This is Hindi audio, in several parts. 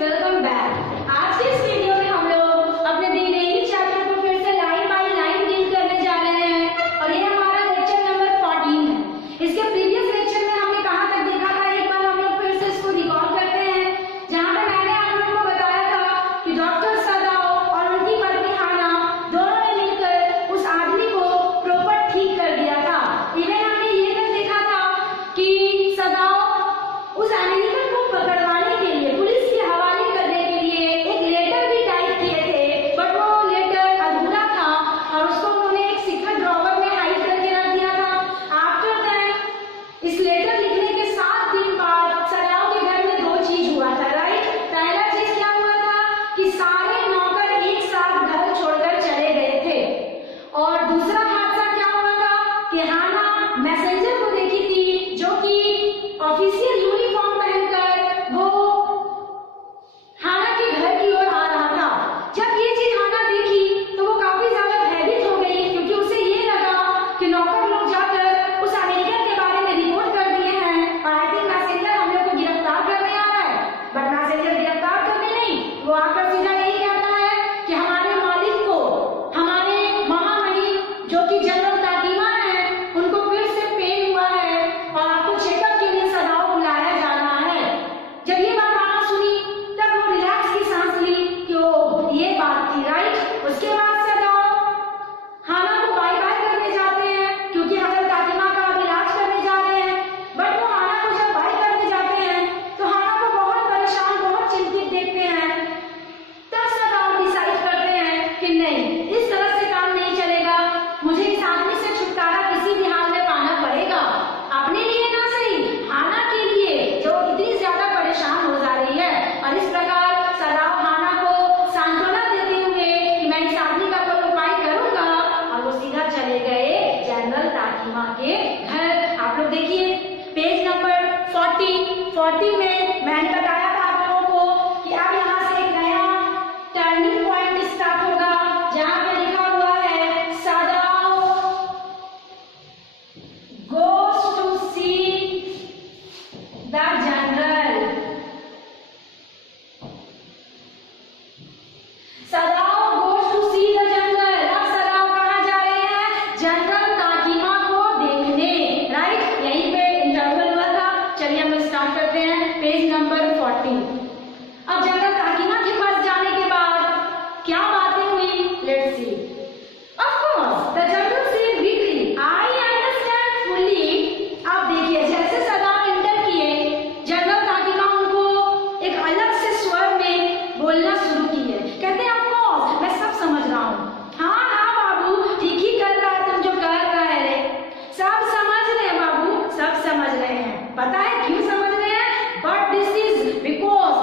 Welcome back. आज के इस वीडियो में हम लोग अपने दी गई चैप्टर को फिर से लाइन बाय लाइन डील करने जा रहे हैं और ये हमारा लेक्चर नंबर 14 है। इसके प्रीवियस लेक्चर में हमने कहाँ तक देखा था, एक बार हम लोग फिर से इसको रिकॉल करते हैं, जहाँ पे मैंने आप लोगों को बताया था कि डॉक्टर सदाओ और उनकी पत्नी हाना दोनों ने मिलकर उस आदमी को प्रॉपर ठीक कर दिया था। इवन हमने ये तक देखा था कि सदाओ उस अमेरिकन को पकड़वाने के लिए पुलिस के हवाले करने के लिए एक लेटर भी टाइप किए थे, बट वो लेटर अधूरा था और उसको उन्होंने एक सीक्रेट ड्रॉवर में हाइड करके रख दिया था। आफ्टर दैट इस लेटर लिखने के 7 दिन बाद सदाओ के घर में 2 चीज हुआ था, राइट। पहला चीज क्या हुआ था कि सारे नौकर एक साथ घर छोड़कर चले गए थे, और दूसरा हादसा क्या हुआ था कि हाना मैसेंजर को देखी थी जो कि ऑफिशियल यूनिफॉर्म पहनकर वो हाना के घर की ओर आ रहा था। जब ये चीज हाना देखी तो वो काफी ज्यादा भयभीत हो गई, क्योंकि उसे ये लगा कि नौकर लोग जाकर उस अमेरिकन के बारे में रिपोर्ट कर दिए हैं और आई थिंक मैसेंजर हम लोग को गिरफ्तार करने आ रहा है। बट मैसेंजर गिरफ्तार करने नहीं, वो आकर सीधा यही कहता है कि हमारे मालिक को, हमारे महामहिम जो कि जनरल ताकीमा है, उनको फिर से पेन हुआ है और आपको चेकअप के लिए सदाओ बुलाया जाना है। जब ये बात हाना सुनी तब वो रिलैक्स की सांस ली कि ओ ये बात थी, राइट। उसके बाद सदाओ हाना को बाय बाय करने जाते हैं, क्योंकि हजरत ताकीमा का अब इलाज करने जा रहे हैं। बट वो हाना को जब बाय करने जाते हैं तो हाना को बहुत परेशान, बहुत चिंतित देखते हैं। तब सदाओ डिसाइड करते हैं कि नहीं, इस तरह से काम नहीं चलेगा, मुझे इस आदमी से छुटकारा किसी भी हाल में पाना पड़ेगा, अपने लिए ना सही हाना के लिए जो इतनी ज्यादा परेशान हो जा रही है। और इस प्रकार सदाओ हाना को सांत्वना देते हुए कि मैं इस आदमी का कोई उपाय करूंगा, और वो सीधा चले गए जनरल ताकीमा के घर। आप लोग देखिए पेज नंबर 40 में मैंने बताया था आप लोगों को कि अब यहाँ से एक नया टर्निंग पॉइंट स्टार्ट होगा, जहाँ पे लिखा हुआ है सदाओ goes to see the general। Sadao goes to see the general। अब सदाओ कहाँ जा रहे हैं? जनरल ताकीमा को देखने, राइट। यहीं पे इंटरवल हुआ था। चलिए हम स्टार्ट करते हैं पेज नंबर 40। अब जनरल ताकीमा के पास जाने के बाद क्या बातें हुई, let's see. Of course, the general said weakly, I understand fully। आप देखिए जैसे सदाओ इंटर किए, जनरल ताकीमा उनको एक अलग से स्वर में बोलना शुरू किए। कहते हैं of course, मैं सब समझ रहा हूँ। हाँ हाँ बाबू, ठीक ही कर रहा है तुम जो कर रहे रे, सब समझ रहे हैं बाबू, सब समझ रहे हैं। पता है क्यों समझ रहे हैं? But this is because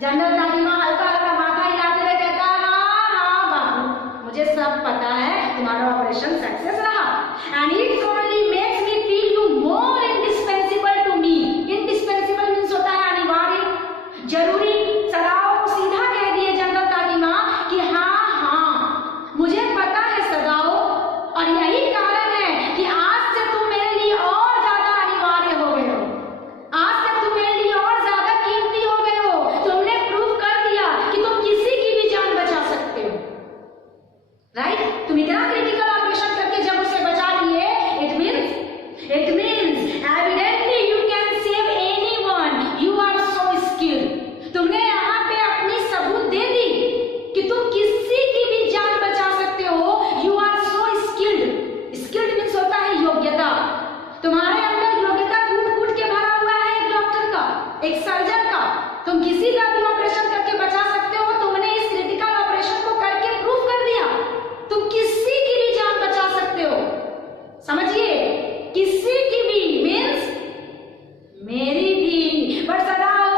general तालिमा हल्का हल्का माथा हिलाते हुए कहता है, हाँ हाँ बाबू, मुझे सब पता है, तुम्हारा ऑपरेशन सक्सेस रहा। And it's only makes me feel you more indispensable to me. Indispensable means होता है अनिवार्य, जरूरी। सदाओ को सीधा कह दिए जनरल तालिमा कि हाँ हाँ मुझे पता है सदाओ, और यही कारण है कि आज से तुम मेरे लिए और ज्यादा अनिवार्य हो गए हो, आज से तुम मेरे लिए और ज्यादा कीमती हो गए हो। तुमने प्रूव कर दिया कि तुम किसी की भी जान बचा सकते हो, राइट? तुम इतना क्रिटिकल ऑपरेशन करके जब उसे बचा लिए, it means evidently you can save anyone, you are so skilled. तुमने यहाँ पे अपनी सबूत दे दी कि तुम किसी की भी जान बचा सकते हो, you are so skilled. Skilled means होता है योग्यता। तुम्हारे अंदर योग्यता कूट कूट के भरा हुआ है, एक डॉक्टर का, एक सर्जन का। तुम किसी का भी ऑपरेशन करके बचा सकते हो। तुमने इस क्रिटिकल ऑपरेशन को करके प्रूव कर दिया, तुम किसी की भी जान बचा सकते हो। समझिए, किसी की भी मीन्स मेरी भी। बट सदाओ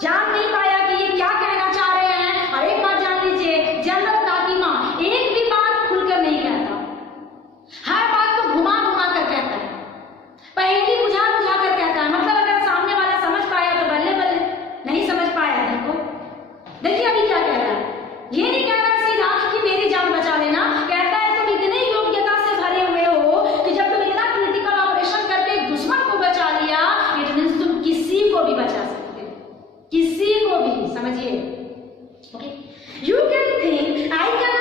जान नहीं पाया कि ये क्या कहना चाह रहे हैं। और एक बात जान लीजिए, जनरल तालिमा एक भी बात खुलकर नहीं कहता, हर बात को घुमा घुमा कर कहता है, पहेली बुझा बुझा कर कहता है। मतलब अगर सामने वाला समझ पाया तो बल्ले बल्ले, नहीं समझ पाया देखो, देखिए अभी क्या कह रहा है। ये नहीं कह रहा सीधा कि मेरी जान बचा लेना, कहता है तुम इतने योग्यता से भरे हुए हो कि जब तुम इतना क्रिटिकल ऑपरेशन करके एक दुश्मन को बचा लिया, इट मींस तुम किसी को भी बचा सकते हो, किसी को भी। समझिए, okay? You can think I can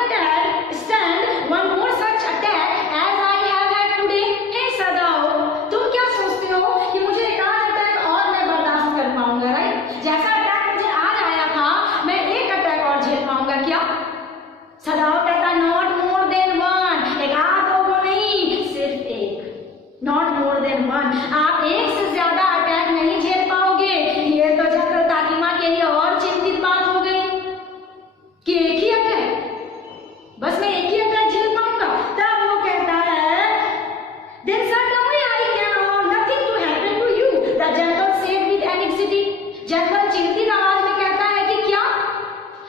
stand one more such attack as I have had today. Hey Sadao, तुम क्या सोचते हो कि मुझे एक आध अटैक और मैं बर्दाश्त कर पाऊंगा, राइट? जैसा अटैक मुझे आज आया था, मैं एक अटैक और झेल पाऊंगा क्या? सदाओ कहता नॉट मोर देन वन, एक आध दो वो नहीं, सिर्फ एक, नॉट मोर देन वन। आप एक से ज्यादा अटैक नहीं झेल पाओगे। ये तो जनरल तालिमा के लिए और चिंतित बात हो गई कि एक ही अटैक, बस मैं एक ही अटैक झेल पाऊंगा। तब वो कहता है then certainly I can owe nothing to happen to you, the general said with anxiety। General चिंतित आवाज में कहता है कि क्या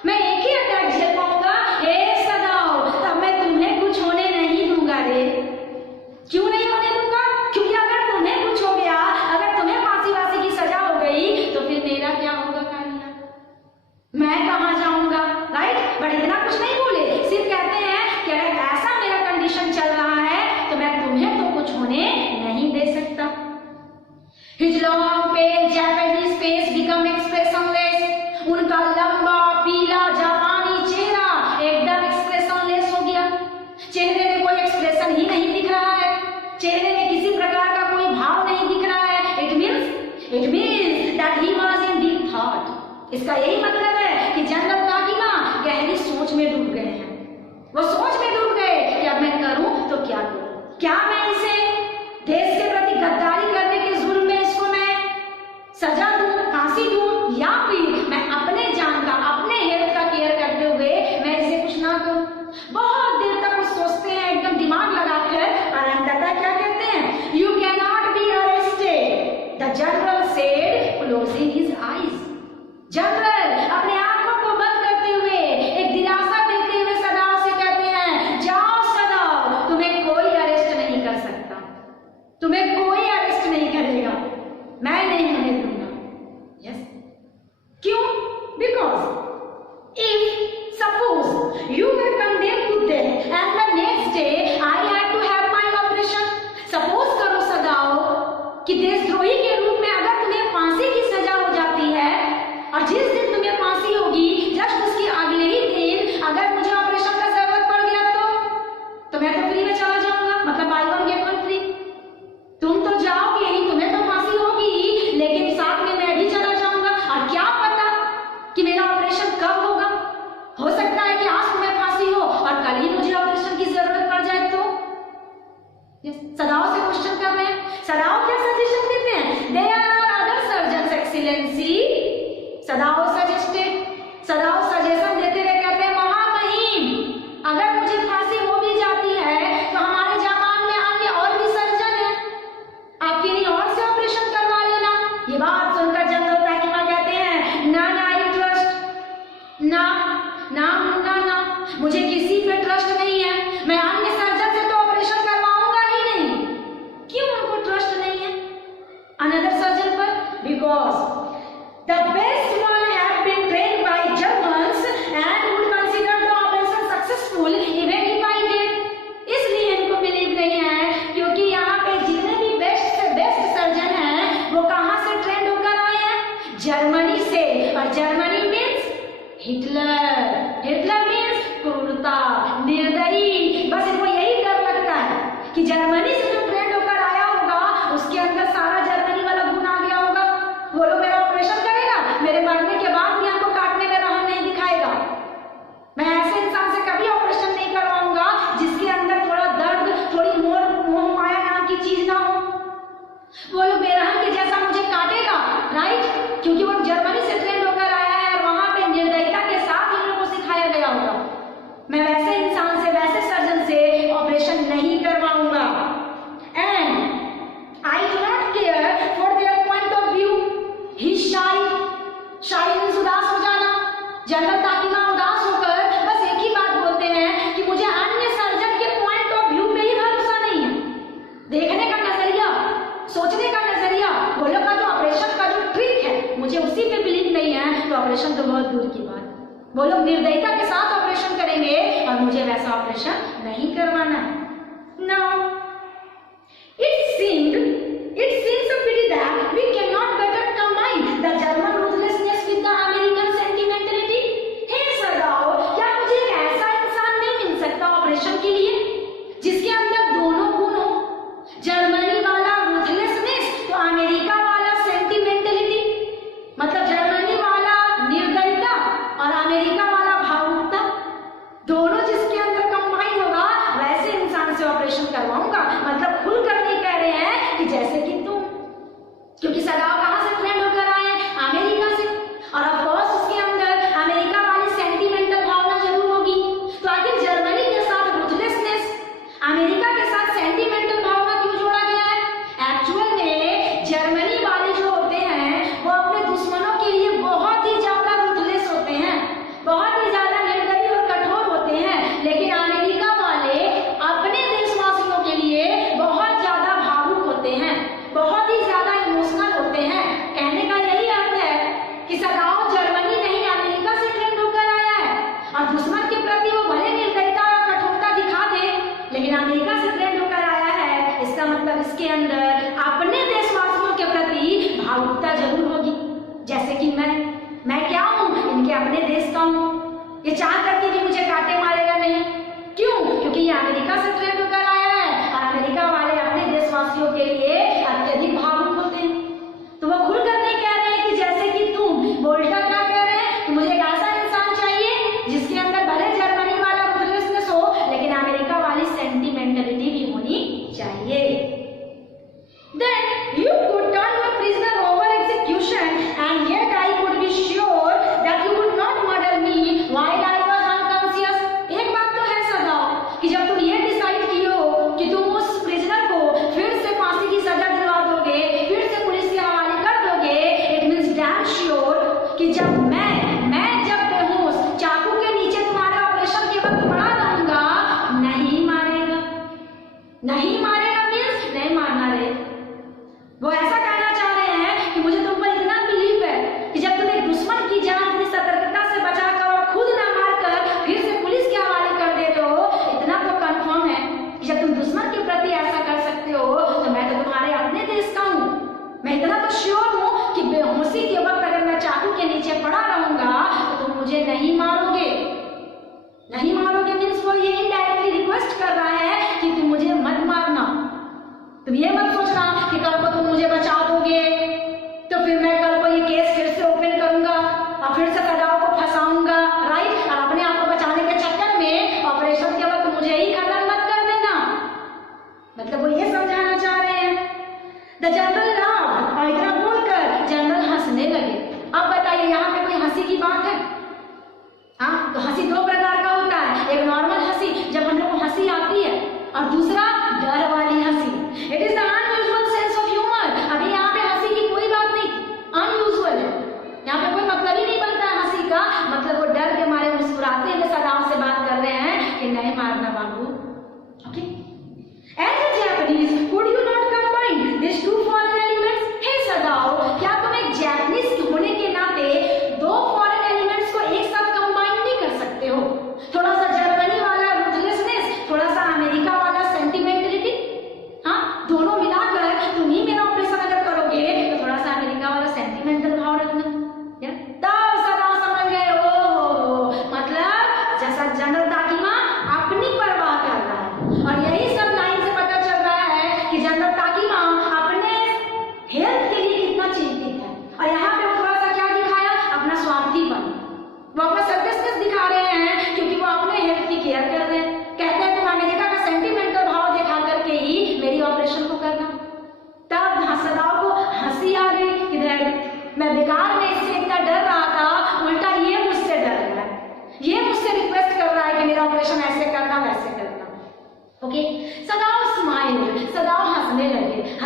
मैं एक ही अटैक झेल पाऊंगा? हे सदाओ, तब मैं तुम्हें कुछ होने नहीं दूंगा रे। क्यों नहीं होने दूंगा? क्योंकि अगर तुम्हें कुछ हो गया, अगर तुम्हें फांसी वासी की सजा हो गई, तो फिर मेरा क्या होगा कालिया? मैं कहाँ जाऊंगा, राइट? बट इतना कुछ नहीं बोले, सिर्फ कहते हैं कि अगर ऐसा मेरा कंडीशन चल रहा है तो मैं तुम्हें तो कुछ होने नहीं दे सकता। His long pale Japanese face become expressionless। उनका लंबा पीला जापानी चेहरा एकदम एक्सप्रेशनलेस हो गया। चेहरे में कोई एक्सप्रेशन ही नहीं दिख रहा है, चेहरे में किसी प्रकार का कोई भाव नहीं दिख रहा है। It means that he was in deep thought. इसका यही मतलब है कि जनरल तालिमा गहरी सोच में डूब गए हैं। वो सोच में डूब गए कि अब मैं करूं तो क्या करूं? क्या मैं इसे देश के प्रति गद्दारी करने के जुर्म में इसको मैं सजा दूं, फांसी दूं, या फिर मैं अपने जान का, अपने हेल्थ का केयर करते हुए मैं इसे कुछ ना करूं? बहुत देर तक वो सोचते हैं, एकदम दिमाग लगाकर, और अंततः क्या कहते हैं? You can not be arrested, the general said closing his eyes. General अपने आंखों को बंद करते हुए, एक दिलासा देते हुए सदाओ से कहते हैं, जाओ सदाओ, तुम्हें कोई अरेस्ट नहीं कर सकता, तुम्हें कोई अरेस्ट नहीं करेगा, मैं नहीं होने दूंगा। यस, क्यों? Because if suppose you were condemned to death and the next day I had to have my operation. Suppose करो सदाओ कि देशद्रोही के रूप में अगर तुम्हें फांसी की सजा हो जाती है, और जिस दिन तुम्हें फांसी होगी जस्ट उसके अगले ही दिन अगर मुझे ऑपरेशन का जरूरत पड़ गया तो मैं तो फ्री में चला जाऊंगा, मतलब by one get one free. तुम तो जाओगे ही, तुम्हें तो फांसी होगी, लेकिन साथ में मैं भी चला जाऊंगा। और क्या पता कि मेरा ऑपरेशन कब होगा? हो सकता है कि आज तुम्हें फांसी हो और कल ही मुझे ऑपरेशन की जरूरत पड़ जाए तो। सदाओ से क्वेश्चन कर रहे हैं। सदाओ क्या सजेशन देते हैं? There are other surgeons excellency. Sadao suggestion देते हुए कहते हैं, महामहिम, अगर मुझे फांसी हो भी जाती है तो हमारे जापान में अन्य और भी सर्जन हैं, आप किन्हीं और से ऑपरेशन करवा लेना। ये बात सुनकर जनरल तालिमा कहते हैं, नन आई ट्रस्ट मुझे किसी पे ट्रस्ट नहीं है, मैं अन्य सर्जन से तो ऑपरेशन करवाऊंगा ही नहीं। क्यों उनको ट्रस्ट नहीं है अनदर सर्जन पर? Because the best one have been trained by Germans and would consider the operation successful even if I did. इसलिए इनको बिलीव नहीं है, क्योंकि यहाँ पे जितने भी बेस्ट से बेस्ट सर्जन हैं वो कहाँ से ट्रेंड होकर आए हैं? जर्मनी से। और Germany means Hitler. Hitler means क्रूरता, निर्दयी। बस इनको यही डर लगता है कि जर्मनी से जो ट्रेंड होकर आया होगा उसके अंदर सारा जर्मनी वाला गुण आ गया होगा। वो लोग मेरा ऑपरेशन करेगा, मेरे मरने के बाद भी हमको काटने में रहम नहीं दिखाएगा। मैं ऐसे इंसान से कभी ऑपरेशन नहीं करवाऊंगा जिसके अंदर थोड़ा दर्द, थोड़ी मोह माया नाम की चीज ना हो। वो लोग बेरहम के जैसा मुझे काटेगा, राइट? क्योंकि वो जर्मनी से ट्रेंड होकर आया है और वहां पे निर्दयता के साथ इन लोगों को सिखाया गया होगा। मैं वैसे इंसान से, वैसे सर्जन से ऑपरेशन नहीं करवाऊंगा। And I do not care for their point of view. ही शाई मीन्स उदास हो जाना। जनरल ताकीमा उदास होकर बस एक ही बात बोलते हैं कि मुझे अन्य सर्जन के पॉइंट ऑफ व्यू पे ही भरोसा नहीं है। देखने का नजरिया, सोचने का नजरिया, वो लोग का जो ऑपरेशन का जो ट्रिक है मुझे उसी पे बिलीव नहीं है, तो ऑपरेशन तो बहुत दूर की बात। वो लोग निर्दयता के साथ ऑपरेशन करेंगे और मुझे वैसा ऑपरेशन नहीं करवाना है। Now it seems a pity that we cannot better combine the German ruthlessness with the American sentimentality. हे सदाओ, क्या मुझे एक ऐसा इंसान नहीं मिल सकता ऑपरेशन के लिए जिसके अंदर दोनों गुण हो? जर्मनी वाला रूथलेसनेस तो अमेरिका वाला सेंटिमेंटलिटी, मतलब जर्मनी वाला निर्दयता और अमेरिका वाला भावुकता, दोनों जिसके अंदर कंबाइन होगा वैसे इंसान से ऑपरेशन करवाऊंगा। मतलब खुलकर नहीं कह रहे हैं कि जैसे कि तुम, क्योंकि सदाओ कहां से ट्रेंड होकर आए हैं? अमेरिका से। और ऑफ कोर्स उसके अंदर अमेरिका वाली सेंटिमेंटल भावना जरूर होगी। तो आखिर जर्मनी के साथ रूथलेसनेस, अमेरिका के साथ सेंटिमेंटल भावना क्यों जोड़ा गया है? एक्चुअल में जर्मनी वाले जो होते हैं वो अपने दुश्मनों के लिए बहुत ही ज्यादा रूथलेस होते हैं, बहुत ही ज्यादा निर्दयी और कठोर होते हैं। लेकिन अमेरिका वाले अपने देशवासियों के लिए बहुत ज्यादा भावुक होते हैं, बहुत ही ज्यादा इमोशनल होते हैं। कहने का यही अर्थ है कि सदाओ जर्मनी नहीं अमेरिका से ट्रेंड होकर आया है और दुश्मन के प्रति वो भले निर्दयता और कठोरता दिखा दे, लेकिन अमेरिका से ट्रेंड होकर आया है। इसका मतलब इसके अंदर अपने देशवासियों के प्रति भावुकता जरूर होगी। जैसे कि मैं क्या हूँ? इनके अपने देश का हूँ। ये चाह करके भी मुझे काटे मारेगा नहीं। क्यों? क्योंकि ये अमेरिका से ट्रेंड होकर आया है और अमेरिका वाले अपने देशवासियों के लिए अत्यधिक भावुक होते हैं। तो वो खुलकर नहीं कह रहे हैं कि जैसे कि तुम। बोल्टा क्या कह रहे हैं कि मुझे एक ऐसा इंसान चाहिए जिसके अंदर भले जर्मनी वाला रूथलेसनेस हो, लेकिन अमेरिका वाली सेंटिमेंटलिटी भी होनी चाहिए। Then you could turn a prisoner over execution, and yet I could be sure that you would not murder me while I was unconscious. एक बात तो है सदाओ कि जब तुम ये डिसाइड किए हो कि तुम उस प्रिजनर को फिर से फांसी की सजा दिलवा दोगे, फिर से पुलिस के हवाले कर दोगे, इट मीन्स डैम श्योर कि जब मैं जब बेहोश चाकू के नीचे तुम्हारे ऑपरेशन के वक्त पड़ा रहूंगा, नहीं मारेगा। नहीं मारेगा मीन्स नहीं मारना रे। वो ऐसा कहना चाह रहे हैं कि मुझे तुम पर इतना बिलीव है कि जब तुम एक दुश्मन की जान अपनी सतर्कता से बचाकर और खुद ना मारकर फिर से पुलिस के हवाले कर देते हो, इतना तो कंफर्म है कि जब तुम दुश्मन के प्रति ऐसा कर सकते हो तो मैं तो तुम्हारे अपने देश का हूँ। मैं इतना तो श्योर हूँ कि बेहोशी के वक्त अगर मैं चाकू के नीचे पड़ा रहूंगा तो तुम मुझे नहीं मारोगे। नहीं मारोगे मीन्स वो ये इनडायरेक्टली रिक्वेस्ट कर रहा है कि तुम मुझे मत मारना।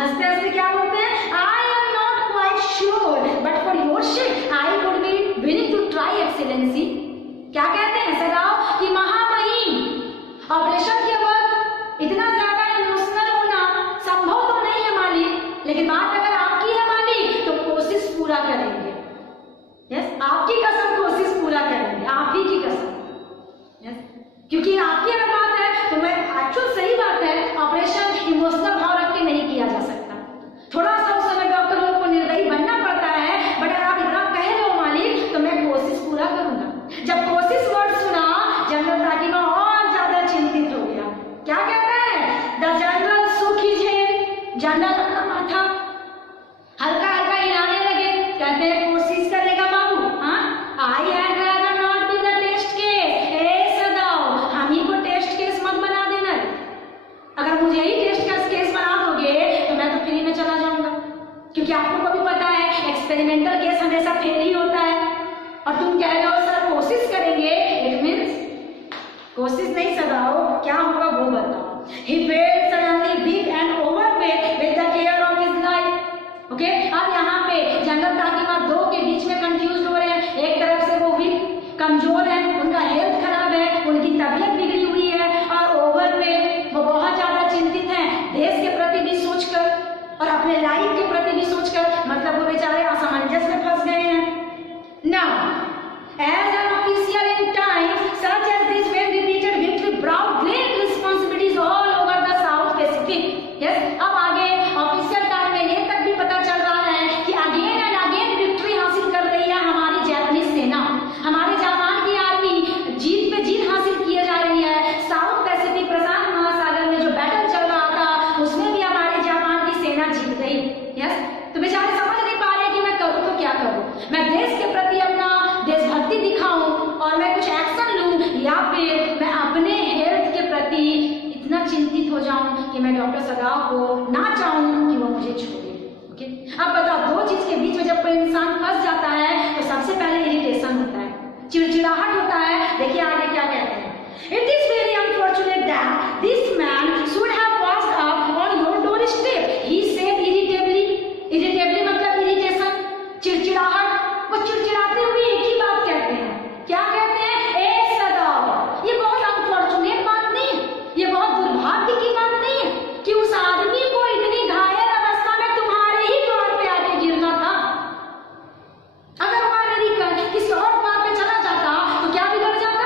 हंसते हंसते क्या बोलते हैं, I am not quite sure but for your sake I would be willing to try excellency. क्या कहते हैं सदाओ कि महामहिम, ऑपरेशन के वक्त इतना ज्यादा इमोशनल होना संभव तो नहीं है मालिक, लेकिन बात अगर आपकी है मालिक तो कोशिश पूरा करेंगे। यस, आपकी कसम कोशिश पूरा करेंगे, आप ही की कसम। यस, क्योंकि आपकी अगर बात है तो मैं एक्चुअल सही बात है, ऑपरेशन इमोशनल भाव रख के नहीं किया जा सकता। थोड़ा सा उस समय डॉक्टर लोग को निर्दयी बनना पड़ता है, बट अगर आप इतना कह रहे हो मालिक तो मैं कोशिश पूरा करूंगा। जब कोशिश वर्ड सुना जनरल ताकिमा और ज्यादा चिंतित हो गया। क्या कहता है, द जनरल सुख हिज हेड, जनरल अपना माथा हल्का हल्का हिलाने लगे। कहते हैं कोशिश करेगा बाबू, हाँ I had rather not be the test case. ए सदाओ, हम ही को टेस्ट केस मत बना देना। अगर मुझे ही टेस्ट केस बना दोगे तो मैं तो फ्री में चला जाऊंगा, क्योंकि आपको को भी पता है एक्सपेरिमेंटल केस हमेशा फेल ही होता है। और तुम कह रहे हो सर कोशिश करेंगे, इट मींस कोशिश नहीं सदाओ, क्या होगा वो बताओ। He felt suddenly weak and overwhelmed with the care of his life. Okay, अब यहाँ पे जनरल ताकिमा दो के बीच में कंफ्यूज हो रहे हैं। एक तरफ से वो वीक, कमजोर है, उनका हेल्थ खराब है, उनकी तबीयत बिगड़ी हुई है, और ओवरवेट, वो बहुत ज्यादा चिंतित हैं देश के प्रति भी सोचकर और अपने लाइफ के प्रति भी सोचकर। मतलब वो बेचारे असमंजस में फंस गए हैं। Now, as an official in times such as this, when repeated victory brought great responsibilities all over the South Pacific. Yes, अब आगे ऑफिशियल टाइम में ये तक भी पता चल रहा है कि अगेन एंड अगेन विक्ट्री हासिल कर रही है हमारी जापानीज सेना, हमारे जापान की आर्मी जीत पे जीत हासिल किए जा रही है। साउथ पैसिफिक प्रशांत महासागर में जो बैटल चल रहा था उसमें भी हमारी जापान की सेना जीत गई। यस, तो बेचारे समझ नहीं पा रहे कि मैं करूँ तो क्या करूँ, मैं देश के प्रति अपना देशभक्ति दिखाऊं और मैं कुछ एक्शन लूं, या फिर मैं अपने हेल्थ के प्रति इतना चिंतित हो जाऊं कि मैं डॉक्टर सदाओ को ना चाहूं कि वो मुझे छोड़े। ओके, अब बताओ, दो चीज के बीच में जब कोई इंसान फंस जाता है तो सबसे पहले इरिटेशन होता है, चिड़चिड़ाहट होता है। देखिए आगे क्या कहते हैं, it is very unfortunate that this man should have walked up on your doorstep, he said irritably. Irritably मतलब इरिटेशन, चिड़चिड़ाहट। वो चिड़चिड़ाते हुए एक ही बात कहते हैं, क्या कहते हैं, ए सदाओ। ये बहुत अनफॉर्चुनेट बात नहीं है, ये बहुत दुर्भाग्य की बात नहीं है कि उस आदमी को इतनी घायल अवस्था में तुम्हारे ही द्वार पे आके गिरना था। अगर वो अमेरिकन किसी और द्वार पे चला जाता तो क्या बिगड़ जाता,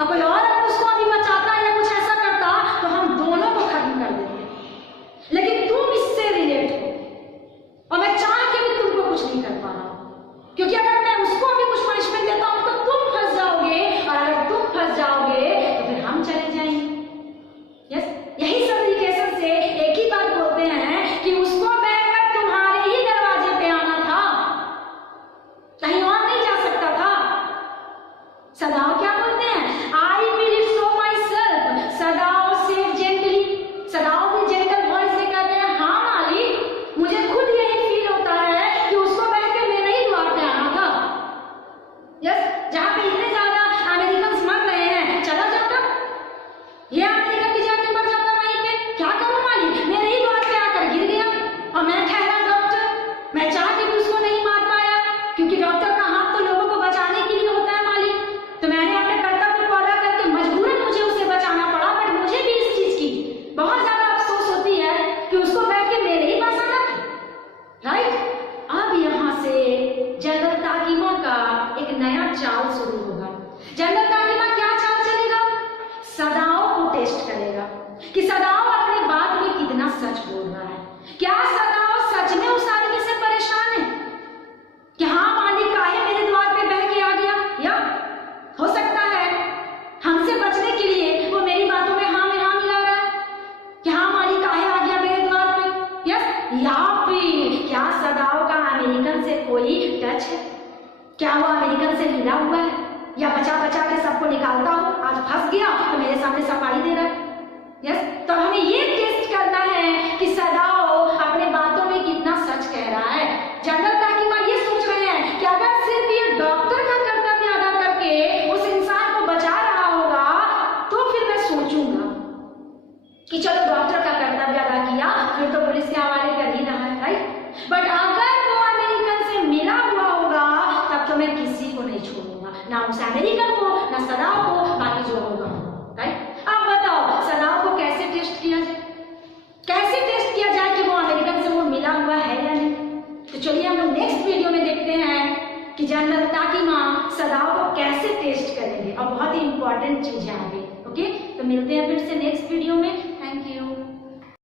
और कोई और अगर उसको अभी बचाता या कुछ ऐसा करता तो हम दोनों को खत्म कर देते। लेकिन तुम इससे रिलेट हो और मैं चाह के भी तुमको कुछ नहीं कर पा रहा हूं, क्योंकि अगर मैं उसको अभी कुछ पनिशमेंट देता हूं तो तुम फंस जाओगे, और अगर तुम फंस जाओगे तो फिर हम चले जाएंगे। यस, यही सब इरिटेशन से एक ही बात बोलते हैं कि उसको बहकर तुम्हारे ही दरवाजे पे आना था, कहीं और नहीं जा सकता था। सदाओ क्या बोलते हैं, I will it so myself. Sadao said gently, Sadao भी जेंटल वॉइस से कहते हैं, हाँ मालिक, मुझे खुद यही फील होता है कि उसको बह के मेरे ही द्वार पे आना था। यस, जहाँ पे इतने ज्यादा अमेरिकन मर रहे हैं, चला जाता, ये अमेरिकन भी जाके मर जाता वहीं पे। क्या करूं मालिक, मेरे ही द्वार पे आकर गिर गया, और मैं ठहरा डॉक्टर, मैं चाह के भी उसको नहीं मार पाया, क्योंकि डॉक्टर का हाथ तो लोगों को बचाने के लिए होता है मालिक। तो मैंने अपने कर्तव्य को अदा करके मजबूरन मुझे उसे बचाना पड़ा, बट मुझे भी इस चीज की बहुत ज्यादा अफसोस होती है कि उसको बैठ के मेरे ही पास आना था। राइट, अब यहाँ से जनरल ताकिमा का एक नया चाल शुरू होगा। जनरल ताकिमा क्या चाल चलेगा, सदाओ को टेस्ट करेगा कि सदाओ अपनी बात में कितना सच बोल रहा है। क्या सदाओ सच में उस आदमी से परेशान है कि हाँ मालिक काहे मेरे द्वार पे बह के आ गया, या हो सकता है हमसे बचने के लिए वो मेरी बातों में हाँ मिला रहा है कि हाँ मालिक काहे आ गया मेरे द्वार पे। यस, या फिर क्या सदाओ का अमेरिकन से कोई टच है, क्या वो अमेरिकन से मिला हुआ है, या बचा बचा के सबको निकालता हो, आज फंस गया तो मेरे सामने सफाई दे रहा है। यस, तो हमें ये टेस्ट करना है कि सदाओ अपने बातों में कितना सच कह रहा है। जनरल ताकिमा ये सोच रहे हैं कि अगर सिर्फ ये डॉक्टर का कर्तव्य अदा करके उस इंसान को बचा रहा होगा तो फिर मैं सोचूंगा कि चलो डॉक्टर का कर्तव्य अदा किया, फिर तो पुलिस के हवाले कर ही रहा है, राइट। बट अगर वो अमेरिकन से मिला हुआ होगा तब तो मैं किसी को नहीं छोड़ूंगा, ना उस अमेरिकन को, ना सदाओ को, बाकी जो होगा, राइट। अब बताओ सदाओ को कैसे टेस्ट किया जाए, कैसे टेस्ट किया जाए कि वो अमेरिकन से वो मिला हुआ है या नहीं। तो चलिए हम लोग नेक्स्ट वीडियो में देखते हैं कि जनरल ताकीमा सदाओ को कैसे टेस्ट करेंगे, और बहुत ही इंपॉर्टेंट चीज है आगे। ओके, तो मिलते हैं फिर से नेक्स्ट वीडियो में। Thank you.